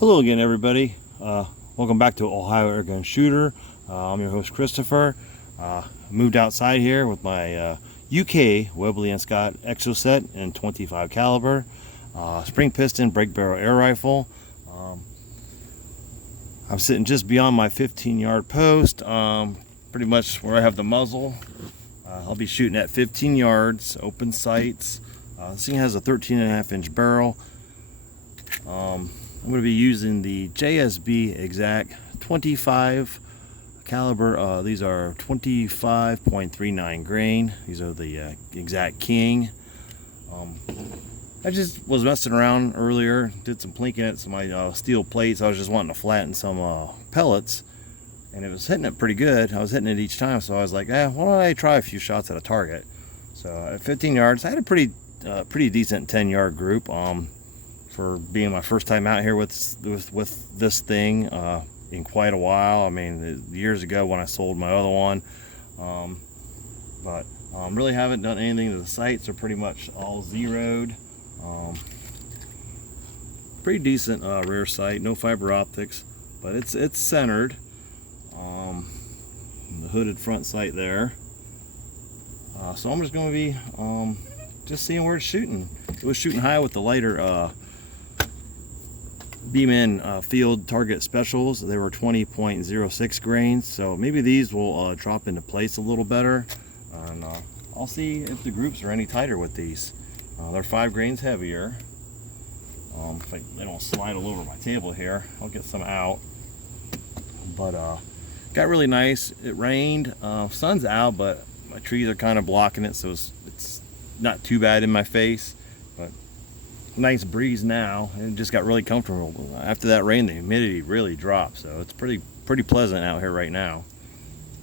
Hello again, everybody. Welcome back to Ohio Airgun Shooter. I'm your host, Christopher. Moved outside here with my UK Webley and Scott Xocet in 25 caliber, spring piston break barrel air rifle. I'm sitting just beyond my 15-yard post, pretty much where I have the muzzle. I'll be shooting at 15 yards, open sights. This thing has a 13.5-inch barrel. I'm going to be using the JSB Exact 25 caliber. These are 25.39 grain. These are the Exact King. I just was messing around earlier, did some plinking at some of my steel plates. I was just wanting to flatten some pellets, and it was hitting it pretty good. I was hitting it each time, so I was like, why don't I try a few shots at a target? So at 15 yards, I had a pretty decent 10-yard group. For being my first time out here with this thing in quite a while. I mean, years ago when I sold my other one, but really haven't done anything to the sights. They're pretty much all zeroed. Pretty decent rear sight, no fiber optics, but it's centered. The hooded front sight there. So I'm just going to be just seeing where it's shooting. It was shooting high with the lighter Beeman field target specials. They were 20.06 grains, so maybe these will drop into place a little better, and I'll see if the groups are any tighter with these. They're 5 grains heavier. If they don't slide all over my table here, I'll get some out. But got really nice. It rained, sun's out, but my trees are kind of blocking it, so it's not too bad in my face. But nice breeze now, and it just got really comfortable. After that rain, the humidity really dropped, so it's pretty pleasant out here right now.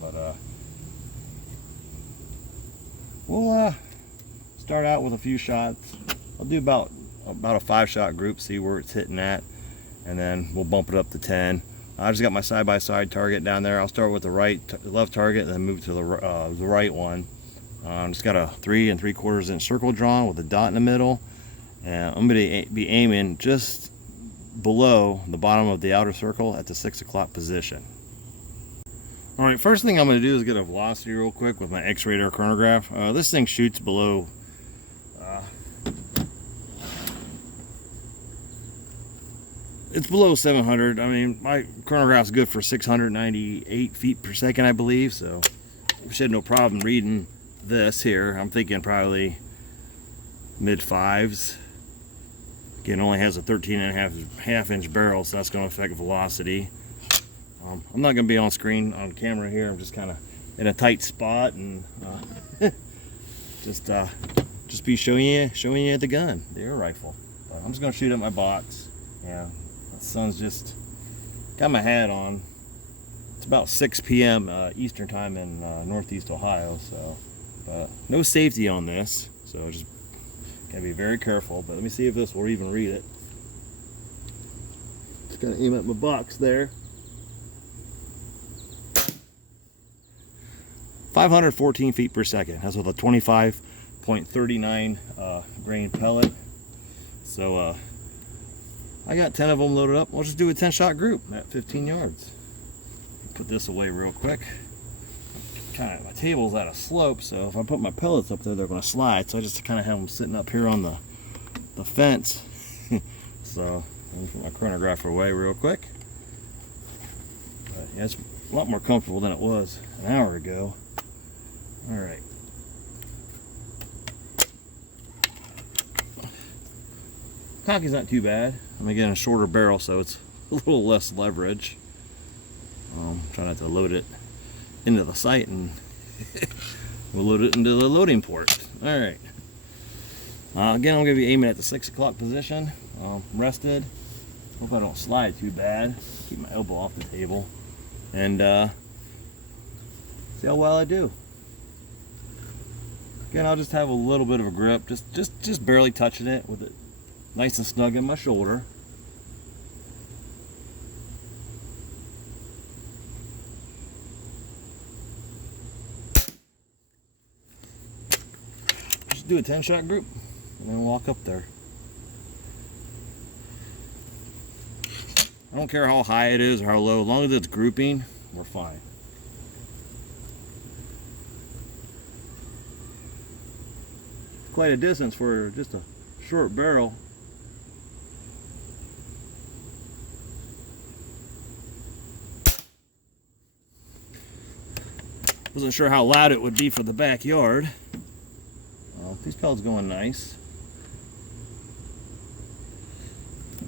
But we'll start out with a few shots. I'll do about a 5-shot group, see where it's hitting at, and then we'll bump it up to 10. I just got my side-by-side target down there. I'll start with the left target and then move to the right one. Just got a 3 3/4 inch circle drawn with a dot in the middle. And I'm going to be aiming just below the bottom of the outer circle at the 6 o'clock position. Alright, first thing I'm going to do is get a velocity real quick with my X-Radar chronograph. This thing shoots below it's below 700. I mean, my chronograph's good for 698 feet per second, I believe, so I should have no problem reading this here. I'm thinking probably mid-5s. Again, it only has a 13.5-inch barrel, so that's going to affect velocity. I'm not going to be on screen on camera here. I'm just kind of in a tight spot, and just be showing you the gun, the air rifle. But I'm just going to shoot at my box. Yeah, the sun's just got my hat on. It's about 6 p.m. Eastern time in Northeast Ohio, so no safety on this, so just gotta be very careful. But let me see if this will even read it. Just gonna aim at my box there. 514 feet per second. That's with a 25.39 grain pellet. So I got 10 of them loaded up. We'll just do a 10-shot group at 15 yards. Put this away real quick. My table's at a slope, so if I put my pellets up there, they're going to slide. So I just kind of have them sitting up here on the fence. So let me put my chronograph away real quick. But yeah, it's a lot more comfortable than it was an hour ago. All right. Cocky's not too bad. I'm getting a shorter barrel, so it's a little less leverage. Try not to load it into the sight, and we'll load it into the loading port. All right. Again, I'm going to be aiming at the 6 o'clock position. Rested. Hope I don't slide too bad. Keep my elbow off the table, and see how well I do. Again, I'll just have a little bit of a grip, just barely touching it with it nice and snug in my shoulder. Do a 10-shot group and then walk up there. I don't care how high it is or how low, as long as it's grouping, we're fine. Quite a distance for just a short barrel. Wasn't sure how loud it would be for the backyard. These pellets going nice.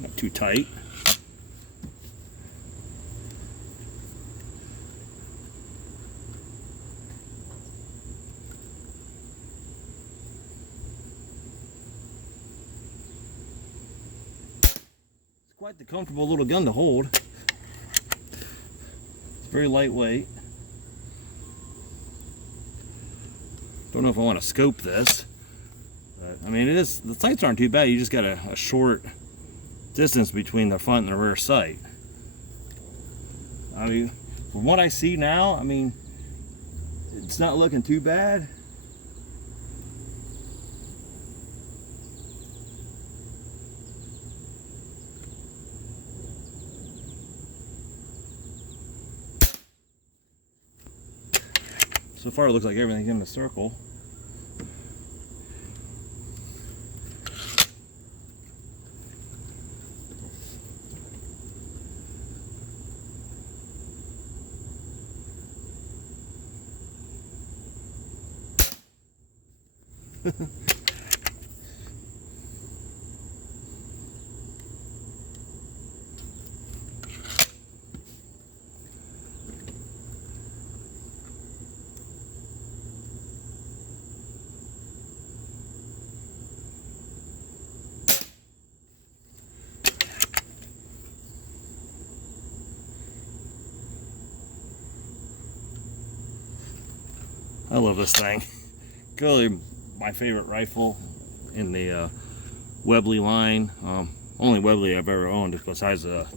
Not too tight. It's quite the comfortable little gun to hold. It's very lightweight. Don't know if I want to scope this, but I mean, the sights aren't too bad. You just got a short distance between the front and the rear sight. I mean, from what I see now, I mean, it's not looking too bad. So far, it looks like everything's in the circle. I love this thing. Clearly my favorite rifle in the Webley line. Only Webley I've ever owned, besides the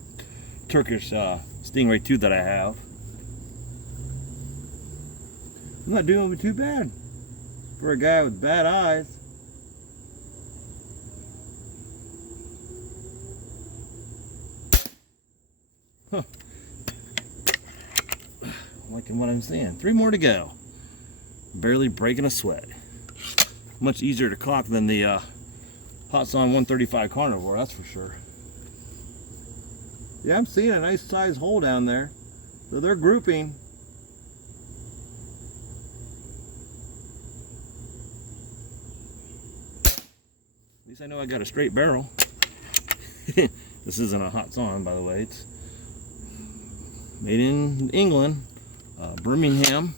Turkish Stingray 2 that I have. I'm not doing too bad for a guy with bad eyes. Huh. Liking what I'm seeing. 3 more to go. Barely breaking a sweat. Much easier to cock than the Hot Sawn 135 Carnivore, that's for sure. Yeah, I'm seeing a nice size hole down there. So they're grouping. At least I know I got a straight barrel. This isn't a Hot Sawn, by the way. It's made in England, Birmingham.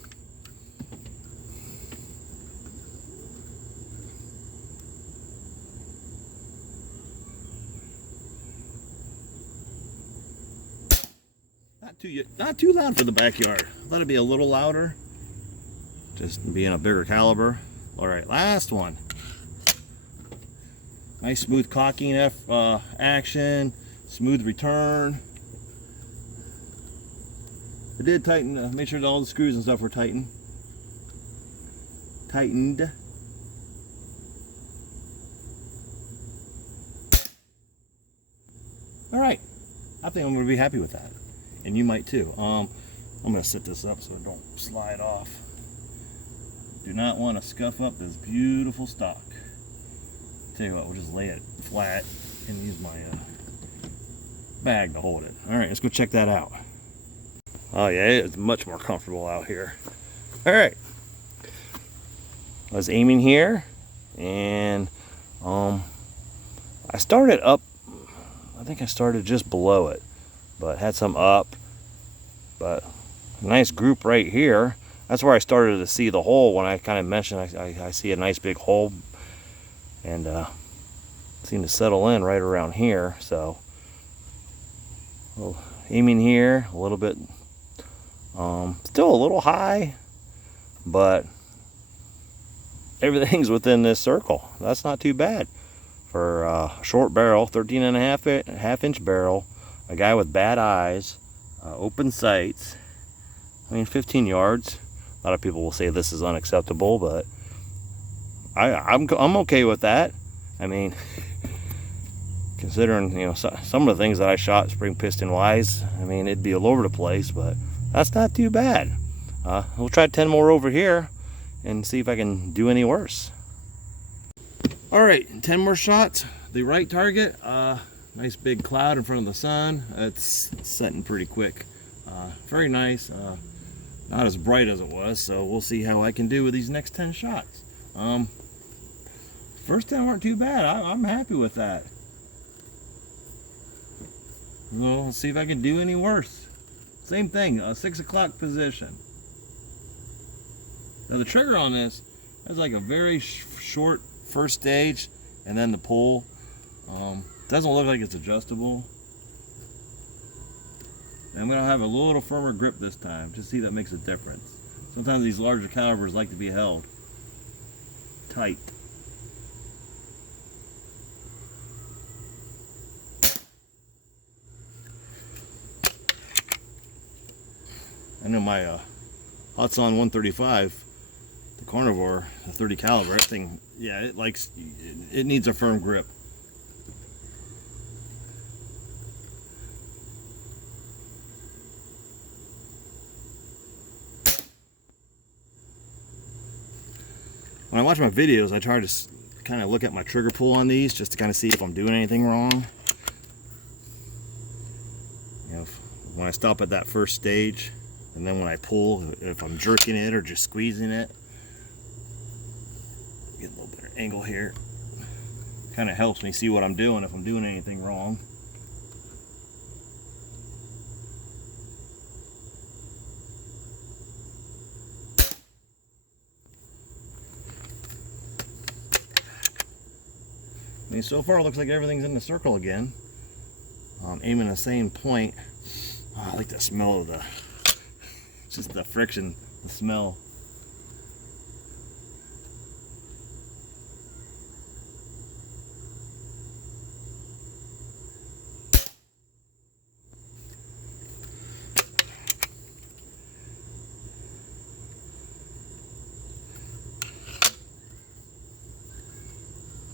Not too loud for the backyard. I thought it'd be a little louder, just being a bigger caliber. All right, last one. Nice smooth cocking action, smooth return. I did tighten, make sure that all the screws and stuff were tightened. All right, I think I'm gonna be happy with that. And you might too. I'm gonna set this up so it don't slide off. Do not want to scuff up this beautiful stock. Tell you what, we'll just lay it flat and use my bag to hold it. All right, let's go check that out. Oh yeah, it's much more comfortable out here. All right, I was aiming here, and I started up. I think I started just below it, but had some up. But a nice group right here. That's where I started to see the hole when I kind of mentioned I see a nice big hole, and seemed to settle in right around here. So aiming here a little bit, still a little high, but everything's within this circle. That's not too bad for a short barrel, 13.5 inch barrel, a guy with bad eyes, open sights. I mean, 15 yards. A lot of people will say this is unacceptable, but I'm okay with that. I mean, Considering, you know, some of the things that I shot spring piston wise, I mean, it'd be all over the place, but that's not too bad. We'll try 10 more over here and see if I can do any worse. All right, 10 more shots. The right target, nice big cloud in front of the sun. It's setting pretty quick. Very nice. Not as bright as it was, so we'll see how I can do with these next 10 shots. First 10 weren't too bad. I'm happy with that. Well, let's see if I can do any worse. Same thing, a 6 o'clock position. Now the trigger on this has like a very short first stage, and then the pull. Doesn't look like it's adjustable. And I'm gonna have a little firmer grip this time, just see that makes a difference. Sometimes these larger calibers like to be held tight. I know my Hudson 135, the Carnivore, the 30 caliber, that thing, yeah, it needs a firm grip. When I watch my videos, I try to kind of look at my trigger pull on these just to kind of see if I'm doing anything wrong. You know, when I stop at that first stage, and then when I pull, if I'm jerking it or just squeezing it. Get a little better angle here. Kind of helps me see what I'm doing, if I'm doing anything wrong. I mean, so far it looks like everything's in the circle again. I'm aiming the same point. Oh, I like the smell of just the friction, the smell.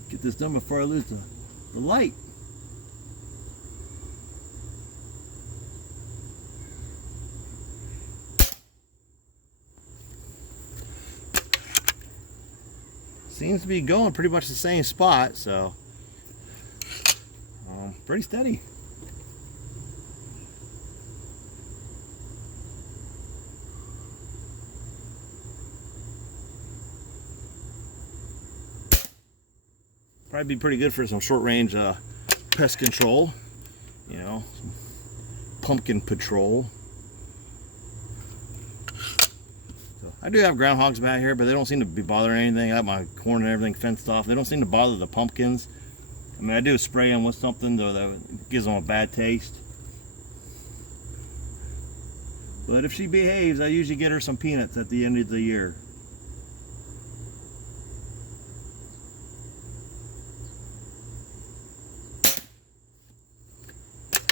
Get this done before I lose the light. Seems to be going pretty much the same spot, so pretty steady. Probably be pretty good for some short range pest control, you know, some pumpkin patrol. So I do have groundhogs back here, but they don't seem to be bothering anything. I have my corn and everything fenced off. They don't seem to bother the pumpkins. I mean, I do spray them with something though that gives them a bad taste. But if she behaves, I usually get her some peanuts at the end of the year.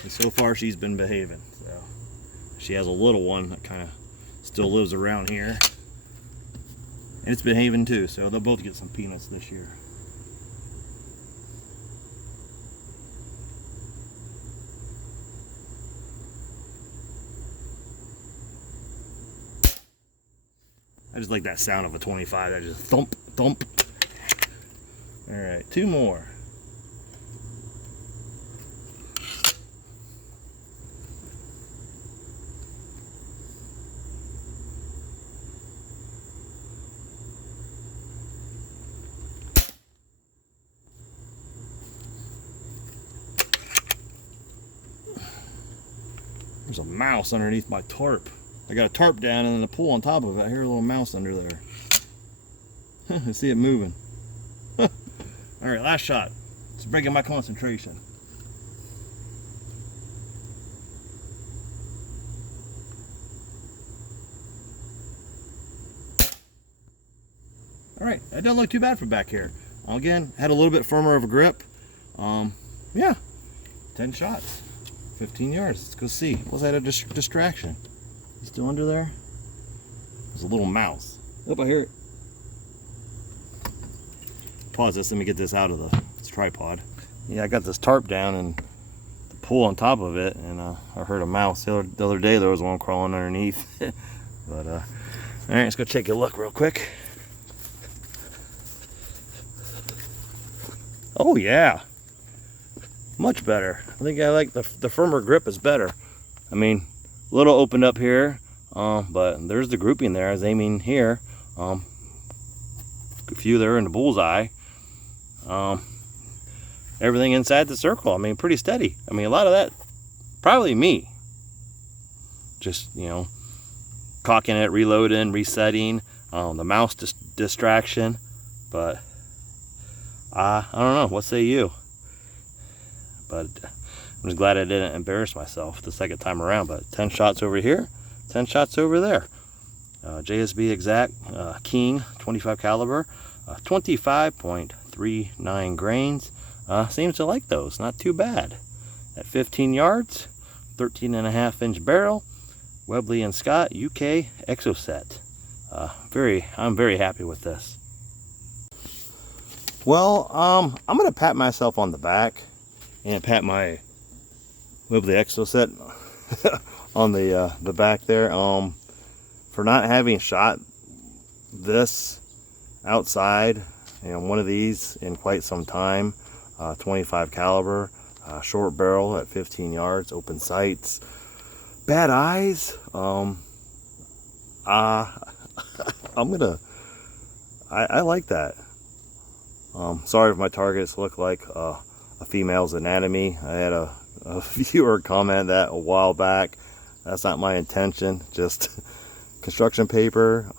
And so far she's been behaving. So she has a little one that kind of still lives around here, and it's behaving too, so they'll both get some peanuts this year. I just like that sound of a 25, that just thump, thump. All right, 2 more. There's a mouse underneath my tarp. I got a tarp down and then the pool on top of it. I hear a little mouse under there. I see it moving. All right, last shot. It's breaking my concentration. All right, that doesn't look too bad from back here. Again, had a little bit firmer of a grip. Yeah, 10 shots. 15 yards. Let's go see. Was that a distraction? He's still under there? There's a little mouse. Oh, I hear it. Pause this. Let me get this out of the tripod. Yeah, I got this tarp down and the pool on top of it, and I heard a mouse the other day. There was one crawling underneath. But all right, let's go take a look real quick. Oh yeah, much better. I think I like the firmer grip is better. I mean, a little opened up here, but there's the grouping there. I was aiming here. A few there in the bullseye. Everything inside the circle, I mean, pretty steady. I mean, a lot of that, probably me. Just, you know, cocking it, reloading, resetting, the mouse distraction. But, I don't know, what say you? But I'm just glad I didn't embarrass myself the second time around. But 10 shots over here, 10 shots over there. JSB Exact King 25 caliber, 25.39 grains. Seems to like those, not too bad. At 15 yards, 13.5-inch barrel, Webley and Scott UK Xocet. I'm very happy with this. Well, I'm gonna pat myself on the back and pat my Webley Xocet on the back there for not having shot this outside, you know, one of these in quite some time. 25 caliber, short barrel at 15 yards, open sights, bad eyes. I like that. Sorry if my targets look like a female's anatomy. I had a viewer comment that a while back. That's not my intention. Just construction paper,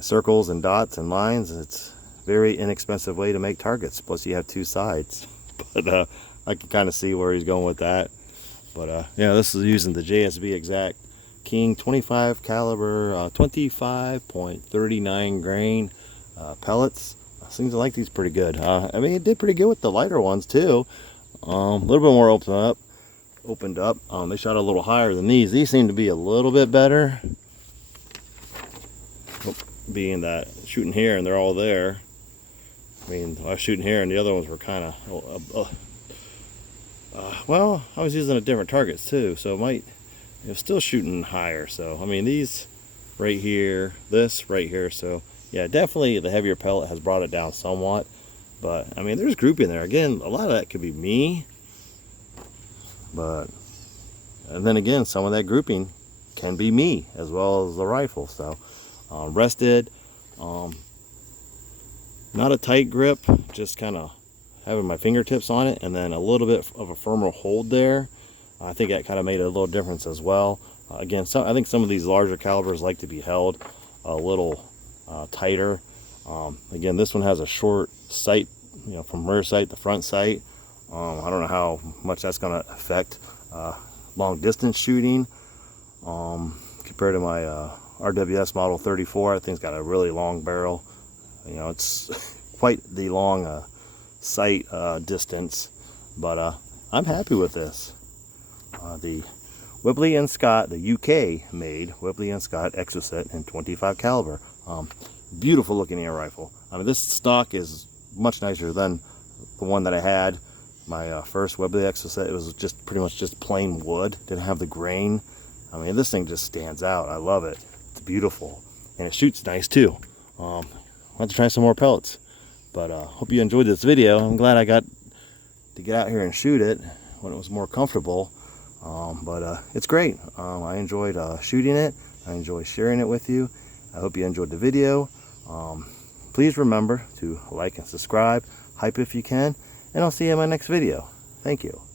circles and dots and lines. It's very inexpensive way to make targets. Plus you have two sides. But I can kind of see where he's going with that. But yeah, this is using the JSB Exact King 25 caliber, 25.39 grain pellets. Seems to like these pretty good. I mean, it did pretty good with the lighter ones too. A little bit more opened up. They shot a little higher than these. These seem to be a little bit better. Being that shooting here and they're all there. I mean, I was shooting here and the other ones were kind of, well, I was using a different targets too, so it was still shooting higher. So, I mean, these right here, this right here. So, yeah, definitely the heavier pellet has brought it down somewhat. But, I mean, there's grouping there. Again, a lot of that could be me. But, and then again, some of that grouping can be me as well as the rifle. So, rested. Not a tight grip, just kind of having my fingertips on it, and then a little bit of a firmer hold there. I think that kind of made a little difference as well. Again, I think some of these larger calibers like to be held a little tighter. Again, this one has a short sight, you know, from rear sight to front sight. I don't know how much that's going to affect long distance shooting compared to my RWS model 34. I think it's got a really long barrel. You know, it's quite the long sight distance, but I'm happy with this. The Webley and Scott, the UK made Webley and Scott Xocet in 25 caliber. Beautiful looking air rifle. I mean, this stock is much nicer than the one that I had. My first Webley Xocet, it was just pretty much just plain wood. Didn't have the grain. I mean, this thing just stands out. I love it. It's beautiful, and it shoots nice too. I'll have to try some more pellets, but hope you enjoyed this video. I'm glad I got to get out here and shoot it when it was more comfortable. But it's great. I enjoyed shooting it. I enjoy sharing it with you. I hope you enjoyed the video. Please remember to like and subscribe, hype if you can, and I'll see you in my next video. Thank you.